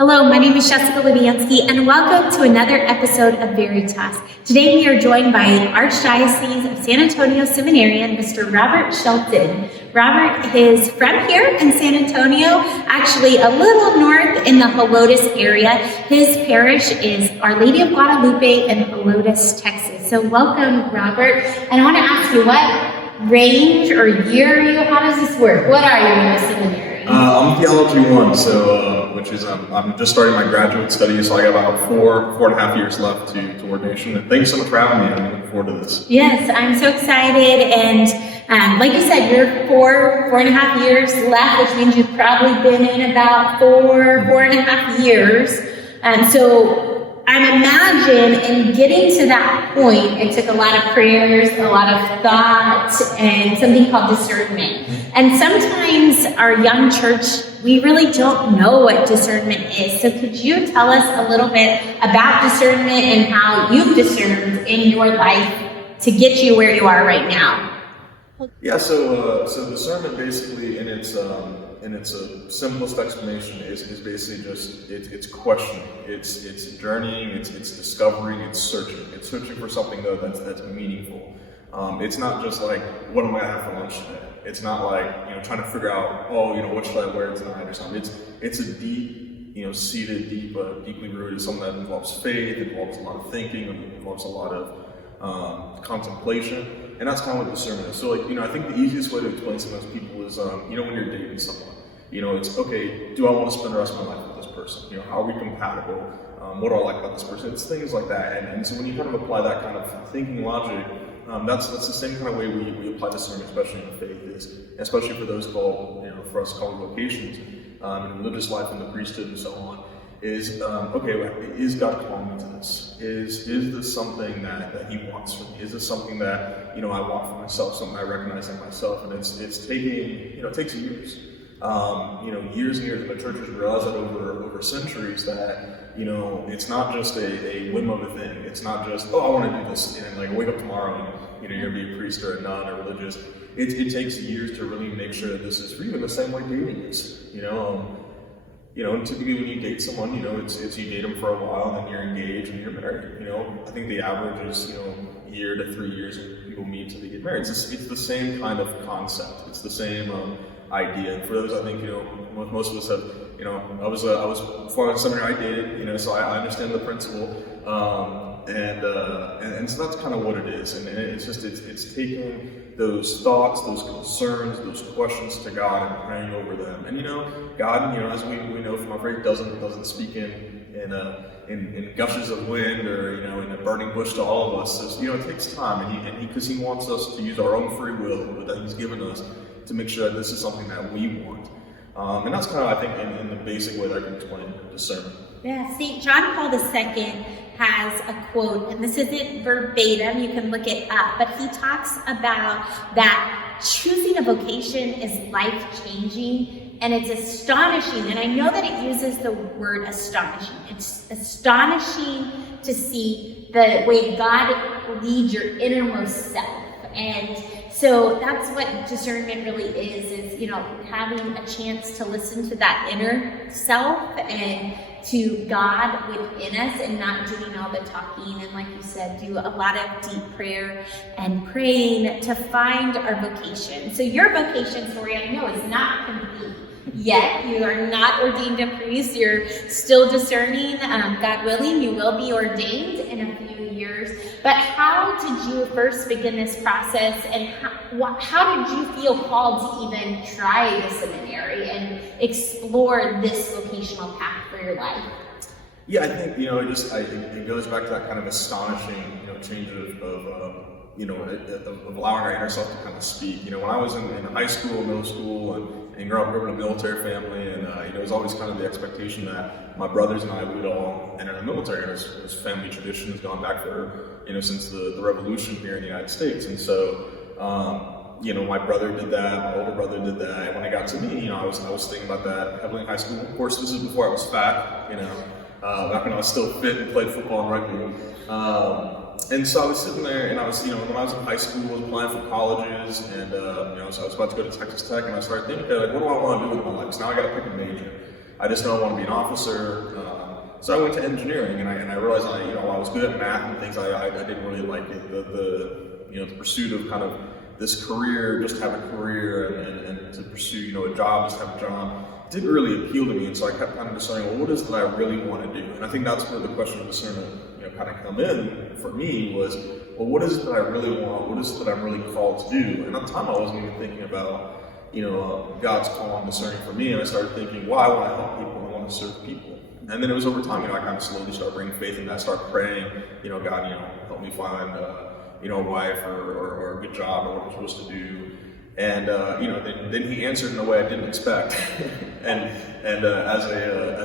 Hello, my name is Jessica Lubianski, and welcome to another episode of VERITAS. Today we are joined by Archdiocese of San Antonio Seminarian, Mr. Robert Shelton. Robert is from here in San Antonio, actually a little north in the Helotes area. His parish is Our Lady of Guadalupe in Helotes, Texas. So welcome, Robert. And I want to ask you, what range or year are you? How does this work? What are you in the seminary? I'm Theology 1, which is I'm just starting my graduate studies, so I got about four and a half years left to ordination. And thanks so much for having me. I'm looking forward to this. Yes, I'm so excited, and like you said, you're four and a half years left, which means you've probably been in about four and a half years. So I imagine in getting to that point, it took a lot of prayers, a lot of thought, and something called discernment. And sometimes our young church, we really don't know what discernment is. So could you tell us a little bit about discernment and how you've discerned in your life to get you where you are right now? Yeah, so discernment basically in its simplest explanation is basically just it's questioning, it's journeying, it's discovering, it's searching for something though that's meaningful. It's not just like, what am I gonna have for lunch today? It's not like trying to figure out, what should I wear tonight or something. It's a deep, seated, deeply rooted, something that involves faith, involves a lot of thinking, involves a lot of contemplation. And that's kind of what discernment is. So I think the easiest way to explain to most people is, when you're dating someone, it's okay, do I want to spend the rest of my life with this person? How are we compatible? What do I like about this person? It's things like that. And so when you kind of apply that kind of thinking logic, that's the same kind of way we apply discernment, especially in the faith, especially for those called, for us called vocations, in religious life and the priesthood and so on, is is God calling me to this? Is this something that He wants from me? Is this something that I want for myself? Something I recognize in myself? And it's taking it takes years, years and years. And the church has realized that over centuries that it's not just a whim of a thing. It's not just I want to do this and wake up tomorrow and you're gonna be a priest or a nun or religious. It takes years to really make sure that this is for you. In the same way dating is, and typically when you date someone, it's you date them for a while, and then you're engaged and you're married. I think the average is, year to 3 years when people meet till they get married. It's the same kind of concept. It's the same idea. And for those, I think, most of us have, I was before I was in seminary, I dated, so I understand the principle. And so that's kind of what it is. And it's taking those thoughts, those concerns, those questions to God and praying over them. And God, as we know from our faith, doesn't speak in gushes of wind or in a burning bush to all of us. So, it takes time, and because He wants us to use our own free will that He's given us to make sure that this is something that we want. And that's kind of, I think, in the basic way that I can explain discernment. Yeah, St. John Paul II has a quote, and this isn't verbatim, you can look it up, but he talks about that choosing a vocation is life-changing, and it's astonishing, and I know that it uses the word astonishing. It's astonishing to see the way God leads your innermost self, and so that's what discernment really is having a chance to listen to that inner self and to God within us and not doing all the talking, and like you said, do a lot of deep prayer and praying to find our vocation. So your vocation story, I know, is not complete yet. You are not ordained a priest. You're still discerning. God willing, you will be ordained in a few years. But how did you first begin this process, and how did you feel called to even try the seminary and explore this vocational path for your life? Yeah, I think it goes back to that kind of astonishing change of allowing our inner self to kind of speak. When I was in high school, middle school, and grew up in a military family, and it was always kind of the expectation that my brothers and I would all enter the military. It was family tradition has gone back for since the revolution here in the United States, and so my brother did that, my older brother did that, and when it got to me, I was thinking about that heavily in high school. Of course, this is before I was fat, back when I was still fit and played football and rugby. And so I was sitting there, and I was, when I was in high school, I was applying for colleges, and so I was about to go to Texas Tech, and I started thinking, what do I want to do with my life? So now I got to pick a major. I just know I want to be an officer. So I went to engineering, and I realized while I was good at math and things, I didn't really like it. The pursuit of kind of this career, just to have a career, and to pursue a job, just have a job, didn't really appeal to me. And so I kept kind of discerning, well, what is it that I really want to do? And I think that's where the question of discernment kind of come in for me was, well, what is it that I really want? What is it that I'm really called to do? And at the time, I wasn't even thinking about God's call on discerning for me, and I started thinking, well, I want to help people, I want to serve people. And then it was over time, I kind of slowly started bringing faith in that, started praying, God, help me find, a wife or a good job or what I'm supposed to do. And, then he answered in a way I didn't expect. and as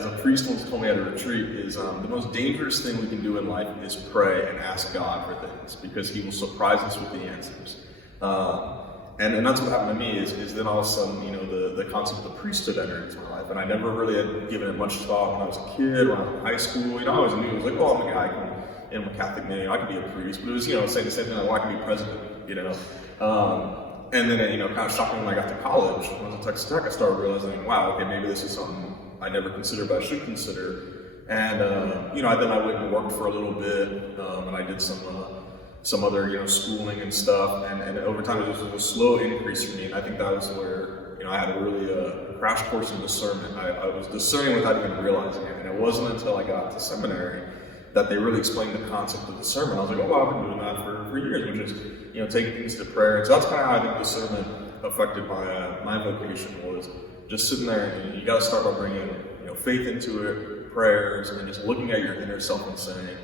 a priest once told me at a retreat is the most dangerous thing we can do in life is pray and ask God for things, because he will surprise us with the answers. And that's what happened to me is then all of a sudden, the concept of the priesthood entered into my life. And I never really had given it much thought when I was a kid, when I was in high school. I always knew, it was like, well, I'm a guy, I'm a Catholic name, I could be a priest. But it was, saying the same thing, I could be president, And then, kind of shockingly when I got to college, when I was at Texas Tech, I started realizing, wow, okay, maybe this is something I never considered, but I should consider. And, then I went and worked for a little bit, and I did some other, schooling and stuff, and over time it was a slow increase for me, and I think that was where, I had a really crash course in discernment. I was discerning without even realizing it, and it wasn't until I got to seminary that they really explained the concept of discernment. I was like, oh, well, I've been doing that for years, which is, taking things to prayer. And so that's kind of how I think discernment affected my vocation, was just sitting there, and you got to start by bringing, faith into it, prayers, and just looking at your inner self and saying,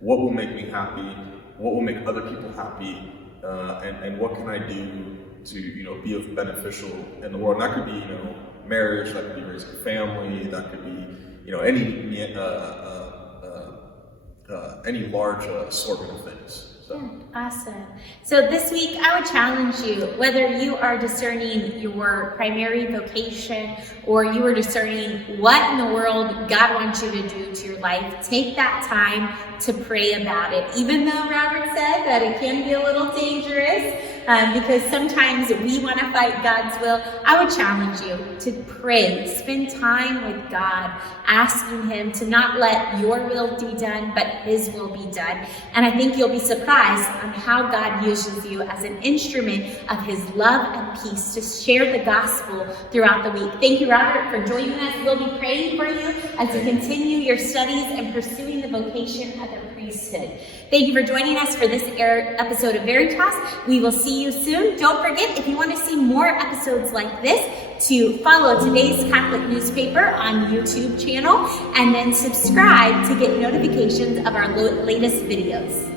what will make me happy? What will make other people happy? And what can I do to, be of beneficial in the world? And that could be, marriage, that could be raising a family, that could be, any large assortment of things. Awesome. So this week I would challenge you, whether you are discerning your primary vocation or you are discerning what in the world God wants you to do to your life, take that time to pray about it. Even though Robert said that it can be a little dangerous, because sometimes we want to fight God's will, I would challenge you to pray, spend time with God, asking him to not let your will be done, but his will be done. And I think you'll be surprised on how God uses you as an instrument of his love and peace to share the gospel throughout the week. Thank you, Robert, for joining us. We'll be praying for you as you continue your studies and pursuing the vocation of the priesthood. Thank you for joining us for this episode of VERITAS. We will see you soon. Don't forget, if you want to see more episodes like this, to follow today's Catholic newspaper on YouTube channel, and then subscribe to get notifications of our latest videos.